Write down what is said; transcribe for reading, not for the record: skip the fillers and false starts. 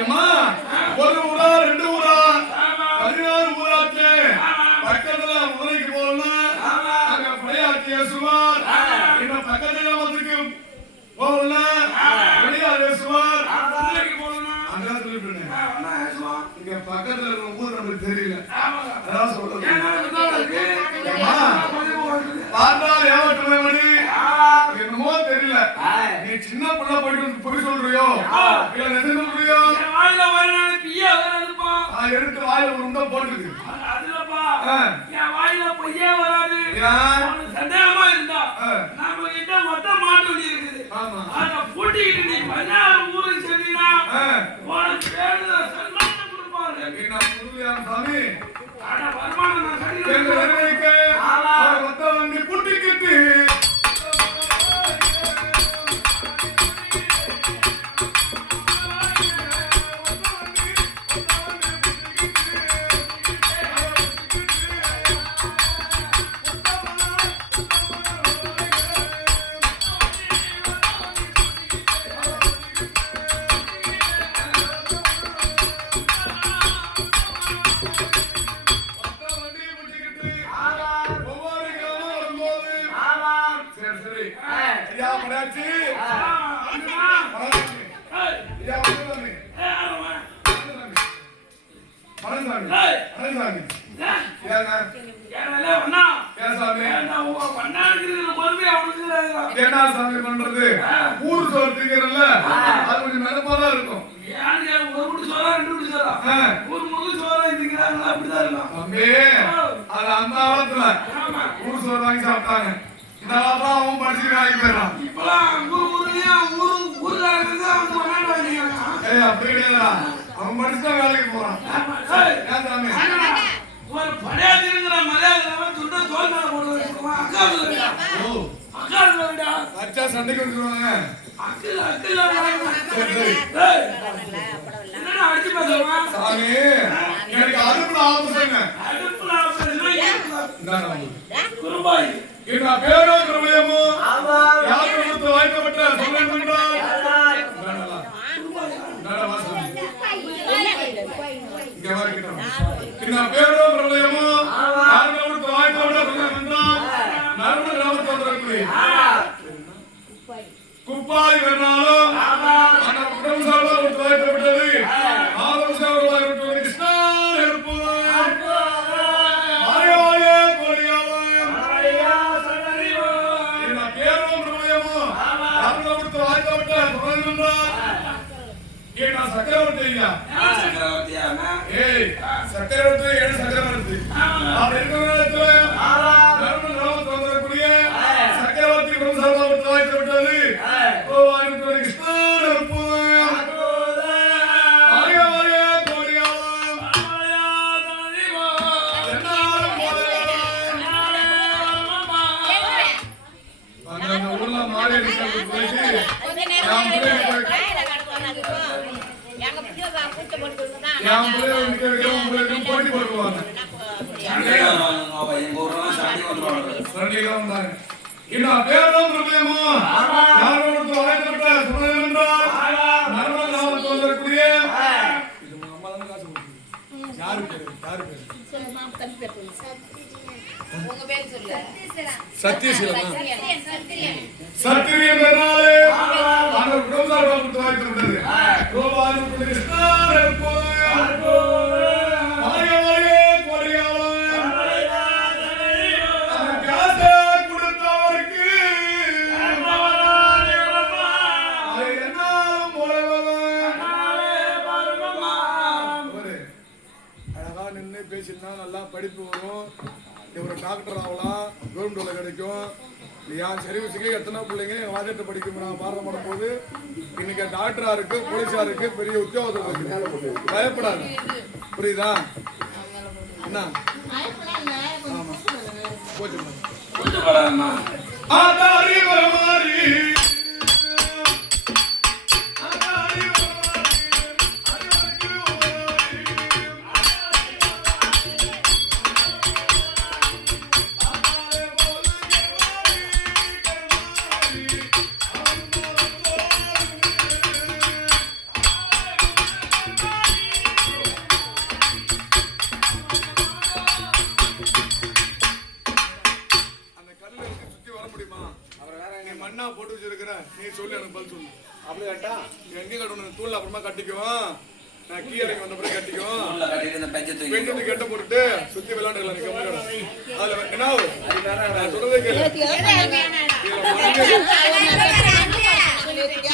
ஏம்மா ஒரு ஊரா 2 ஊரா 16 ஊராச்சு. பக்கத்துல முதலைக்கு போகணும்னா அங்க பழையாச்சி சுமார். இன்னும் பக்கத்துல கிராமத்துக்கு போகணும்னா பழையாச்சி சுமார். அங்கதான் சொல்லிட்டு இங்க பக்கத்துல இருக்கிற ஊர் நமக்கு தெரியல. அதான் சொல்றது. என்னமோ தெரியல. நீ சின்ன பிள்ளை போயிட்டு போய் சொல்றியோ இல்ல எது சொல்றியோ? எடுத்து வாயில ஒரு உண்டை போட்டுருக்கு. என் வாயில பொய்யே வராது. சந்தேகமா இருந்தா நம்ம கிட்ட மொத்தம் மாட்டு வண்டி இருக்குது. அத பூட்டிக்கிட்டு நீ 16 ஊருக்கு சென்றீனா உனக்கு வேணுங்கிற சன்மானம் கொடுப்பாரு. என்ன புதுமையான சாமி? அட வருமானம் நான் கட்டிக்கிறேன். மொத்த வண்டி பூட்டிக்கிட்டு என்ன சாமி பண்றது? ஊரு சோறு திங்கிறல்ல அது கொஞ்சம் மெனப்பாதான் இருக்கும். ஒரு சோறா 2 சோறா ஊர் முழு சோறா திங்கிறாங்க. அப்படிதான் இருக்கும் தம்பி. அது அந்த காலத்துல ஊரு சோறு வாங்கி சாப்பிட்டாங்க. இந்த காலத்துல அவன் படிச்சு வாங்கி போயிடறான். இப்பெல்லாம் ஊர்லயும் ஊருக்காரங்க வந்து கொண்டாடுவாங்க. அப்படி கிடையாதுடா. அவன் படிச்சுதான் வேலைக்கு போறான். ஏன் சாமி? ஒரு படையாதிங்கிற மரியாதை துண்டை தோல் மேல போட்டு வச்சுக்குவான். அக்கா சண்டைக்கு வந்துருவாங்க. என்னடா அடிச்சு பேசுவா? சாமி எனக்கு அடுப்புல ஆபரேஷன். அடுப்புல ஆபரேஷன் குருபாய். என்ன பேரோ குருபயமோ? யார் கொடுத்து வாய்க்கப்பட்ட சொல்லுங்கடா. இங்க வரக்கிட்டோம். என்ன பேரோ பிரளயமோ? யார் கொடுத்து வாய்க்கப்பட்ட சொல்லுங்கடா. நர்ம கிராமத்துல வரக்கூடிய குப்பாய் வேணாலும் அந்த குடும்ப சார்பா கொடுத்து வாய்க்கப்பட்டது. ஆதம் சார்பா கொடுத்தது கிருஷ்ணா நெருப்பு. ஆயோயே கோடியாலயம். என்ன பேரோ பிரளயமோ? யார் கொடுத்து வாய்க்கப்பட்ட சொல்லுங்கடா. ஏன்னா சக்கரவர்த்தியா? ஏய் சக்கரவர்த்தி ஏன் சக்கரவர்த்தி? அப்படி இருக்கிற நேரத்துல நர்ம கிராமத்துல வரக்கூடிய சக்கரவர்த்தி குடும்ப சார்பா கொடுத்து வாய்க்கப்பட்டது. ஓ ஆயுத கிருஷ்ணா நெருப்பு. ஆயோயே கோடியாலயம். அந்த ஊர்ல மாறி அடிக்கிறது போயிட்டு போட்டி போடுவாங்க. இன்னும் பேரும் பிரபலமோ யாரோடு வாய்க்கப்பட்ட சுமதம் என்றால் நர்ம கிராமத்தில் வரக்கூடிய யாரு பேரு சத்தியசீலன். சத்திரியன் பெருநாளே அந்த குடும்பத்தார் கொடுத்து வாய்க்கப்பட்டது. கோபாலன் கிருஷ்ணா நெருப்பு. பேசினா நல்லா படிப்பு வரும். ஒரு டாக்டர் ஆகலாம். கவர்மெண்ட் வேலை கிடைக்கும். என் சர்வீஸுக்கு எத்தனை பிள்ளைங்க வாஜெட்டை படிக்கும். நான் பாரம் பண்ணும் போது இன்னைக்கு டாக்டரா இருக்கு, போலீஸா இருக்கு, பெரிய உத்தியோகத்தில் இருக்கு. பயப்படாது. புரியுதா? என்ன ஆமா போச்சு. கட்டுன்னு சொல்லு. அப்படி கட்டா எங்க கட்டணும்? தூள்ல அப்புறமா கட்டிக்குவோம். நான் கீ இறங்கி வந்த பிறகு கட்டிக்குவோம். உள்ள கட்டிட்டு இந்த பெஞ்ச தூக்கி பெண் வந்து கட்ட போட்டுட்டு சுத்தி விளையாண்டுக்கலாம். நீ கம்மி அதுல என்ன ஆகும்? நான் சொல்றதே கேளு. இதுல மறுபடியும்